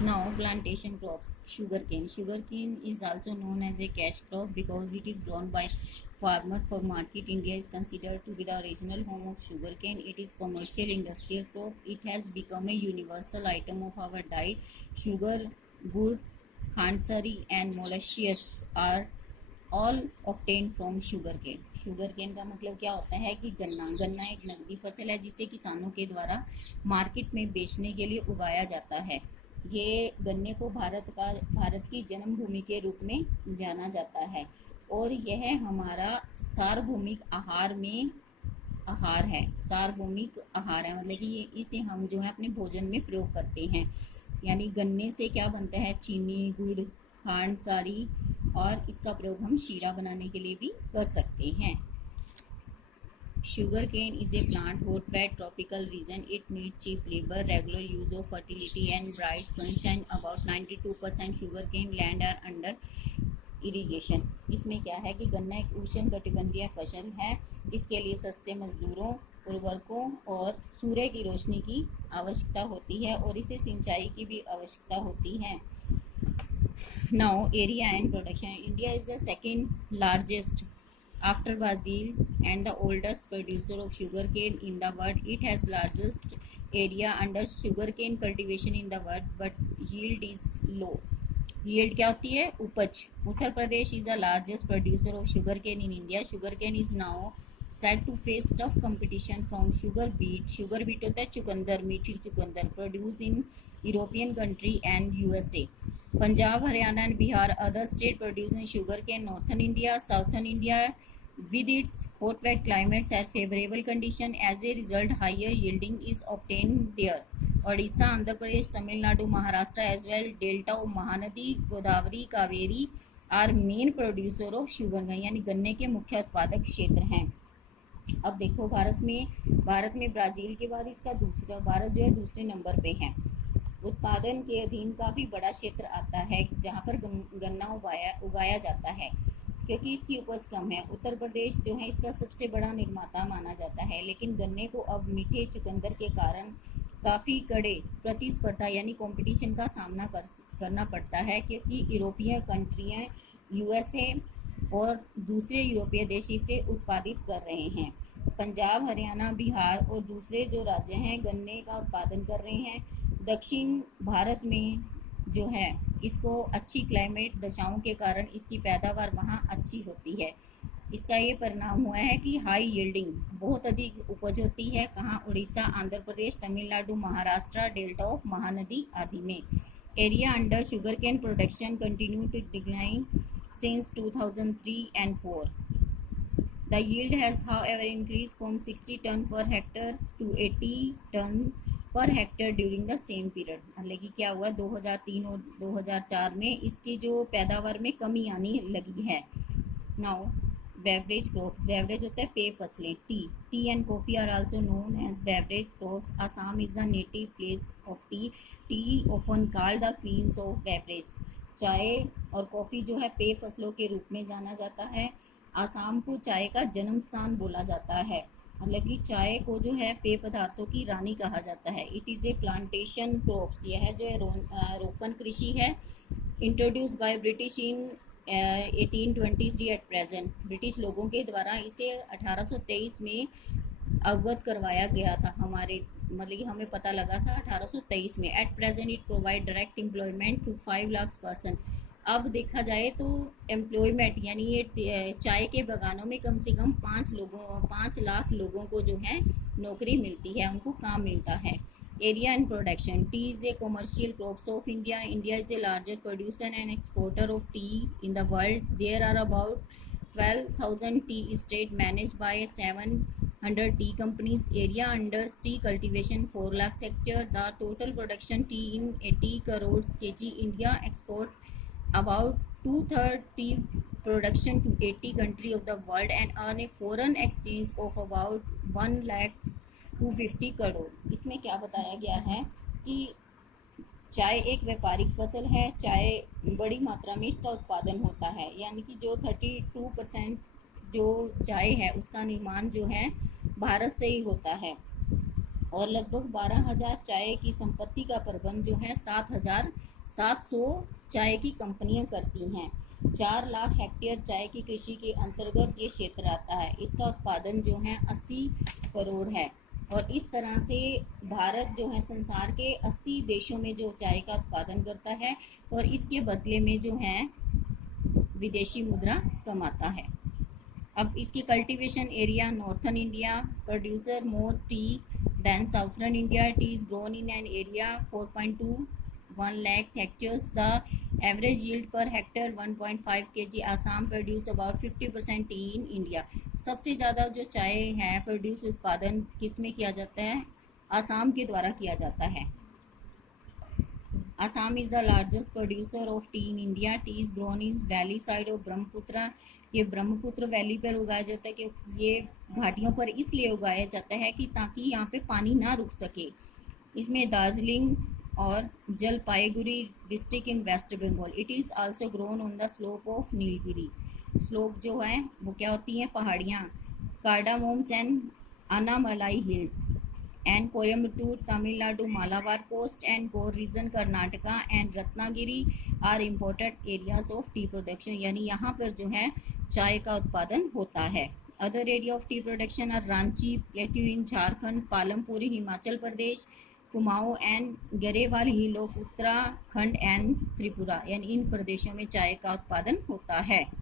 Now, plantation crops, sugarcane. Sugarcane is also known as a cash crop because it is grown by farmer for market. India is considered to be the original home of sugarcane. It is commercial industrial crop. It has become a universal item of our diet. Sugar, good, khansari and molasses are all obtained from sugar cane. Sugar cane का मतलब क्या होता है कि गन्ना। गन्ना एक नकदी फसल है जिसे किसानों के द्वारा मार्केट में बेचने के लिए उगाया जाता है। ये गन्ने को भारत की जन्मभूमि के रूप में जाना जाता है और यह हमारा सार्वभौमिक आहार है। सार्वभौमिक आहार है मतलब कि इसे हम जो है अपने भोजन में प्रयोग करते हैं। यानी गन्ने से क्या बनता है, चीनी, गुड़, खांड, सारी, और इसका प्रयोग हम शीरा बनाने के लिए भी कर सकते हैं। Sugar cane is a plant hot by tropical region. It needs cheap labor, regular use of fertility and bright sunshine. About 92% sugarcane land are under irrigation. इसमें क्या है कि गन्ना एक उष्ण कटिबंधीय फसल है। इसके लिए सस्ते मजदूरों, उर्वरकों और सूर्य की रोशनी की आवश्यकता होती है और इसे सिंचाई की भी आवश्यकता होती है। Now, area and production. India is the second largest after Brazil and the oldest producer of sugarcane in the world. It has largest area under sugarcane cultivation in the world, but yield is low. Yield क्या होती है? उपज। Uttar Pradesh is the largest producer of sugarcane in India. Sugarcane is now said to face tough competition from sugar beet. Sugar beet होता है चुकंदर, मीठी चुकंदर, produce in European country and USA. Punjab, Haryana and Bihar, other state producing sugarcane. Northern India, Southern India with its hot wet climates have favorable condition. As a result, higher yielding is obtained there. Odisha, Andhra Pradesh, Tamil Nadu, Maharashtra as well, delta of Mahanadi, Godavari, Kaveri are main producer of sugar। यानी गन्ने के मुख्य उत्पादक क्षेत्र हैं। अब देखो भारत में ब्राजील के बाद इसका भारत जो है दूसरे नंबर पे है। उत्पादन के अधीन काफ़ी बड़ा क्षेत्र आता है जहाँ पर गन्ना उगाया जाता है क्योंकि इसकी उपज कम है। उत्तर प्रदेश जो है इसका सबसे बड़ा निर्माता माना जाता है, लेकिन गन्ने को अब मीठे चुकंदर के कारण काफ़ी कड़े प्रतिस्पर्धा यानी कंपटीशन का सामना करना पड़ता है क्योंकि यूरोपीय कंट्रियाँ, यूएसए और दूसरे यूरोपीय देश इसे उत्पादित कर रहे हैं। पंजाब, हरियाणा, बिहार और दूसरे जो राज्य हैं गन्ने का उत्पादन कर रहे हैं। दक्षिण भारत में जो है इसको अच्छी क्लाइमेट दशाओं के कारण इसकी पैदावार वहाँ अच्छी होती है। इसका ये परिणाम हुआ है कि हाई यील्डिंग, बहुत अधिक उपज होती है। कहाँ? उड़ीसा, आंध्र प्रदेश, तमिलनाडु, महाराष्ट्र, डेल्टा ऑफ महानदी आदि में। Area under sugar cane production continue to decline since 2003 and 4. The yield has however increased from 60 ton per hectare to 80 ton per hectare during the same period। मतलब कि क्या हुआ 2003 और 2004 में इसकी जो पैदावार में कमी आने लगी है। Now beverage crop. बेवरेज होता है पेय फसलें। Tea and coffee are also known as beverage crops. Assam is the native place of tea. Tea often called the queens of beverage. चाय और कॉफ़ी जो है पेय फसलों के रूप में जाना जाता है। आसाम को चाय का जन्म स्थान बोला जाता है। मतलब कि चाय को जो है पेय पदार्थों की रानी कहा जाता है। It is a plantation crops. यह जो है रोपण कृषि है। Introduce by British in 1823 at present. British लोगों के द्वारा इसे 1823 में अवगत करवाया गया था। मतलब कि हमें पता लगा था 1823 में। At present it provide direct employment to 5 lakh person. अब देखा जाए तो एम्प्लॉयमेंट यानी ये चाय के बागानों में कम से कम 5 लाख लोगों को जो है नौकरी मिलती है, उनको काम मिलता है। Area and production. Tea is a commercial crops of India. India is a largest producer and exporter of tea in the world. There are about 12,000 tea estate managed by 700 tea companies. Area under tea cultivation 4 lakh hectare. The total production tea in 80 crores kg. India export about 2/3 tea production to 80 country of the world and earn a foreign exchange of about 1 lakh 250 crore। इसमें क्या बताया गया है कि चाय एक व्यापारिक फसल है। चाय बड़ी मात्रा में इसका उत्पादन होता है, यानी कि जो 32% जो चाय है उसका निर्माण जो है भारत से ही होता है। और लगभग 12,000 चाय की संपत्ति का प्रबंध जो है 7,700 चाय की कंपनियां करती हैं। 4 लाख हेक्टेयर चाय की कृषि के अंतर्गत ये क्षेत्र आता है। इसका उत्पादन जो है 80 करोड़ है। और इस तरह से भारत जो है संसार के 80 देशों में जो चाय का उत्पादन करता है और इसके बदले में जो है विदेशी मुद्रा कमाता है। अब इसकी cultivation area, northern India producer more tea than southern India. Tea is grown in an area 4.21 lakh hectares. The average yield per hectare 1.5 kg. Assam produce about 50% T in India. सबसे ज़्यादा जो चाय है प्रोड्यूस उत्पादन किस में किया जाता है? आसाम के द्वारा किया जाता है। Assam is the largest producer of tea in India. Tea is grown in valley side of Brahmaputra. ये ब्रह्मपुत्र वैली पर उगाया जाता है कि ये घाटियों पर इसलिए उगाया जाता है कि ताकि यहाँ पे पानी ना रुक सके। इसमें दार्जिलिंग और Jalpaiguri district in West Bengal. It is also grown on the slope of Nilgiri. Slope जो है वो क्या होती हैं? पहाड़ियाँ। Cardamoms and Anamalai hills and Coimbatore, Tamil Nadu, Malabar coast and Gore region, Karnataka and Ratnagiri are important areas of tea production। यानी यहाँ पर जो है चाय का उत्पादन होता है। Other area of tea production are Ranchi plateau in Jharkhand, Palampur Himachal Pradesh, Kumaon and Garhwal hill of Uttarakhand and Tripura. यानी इन प्रदेशों में चाय का उत्पादन होता है।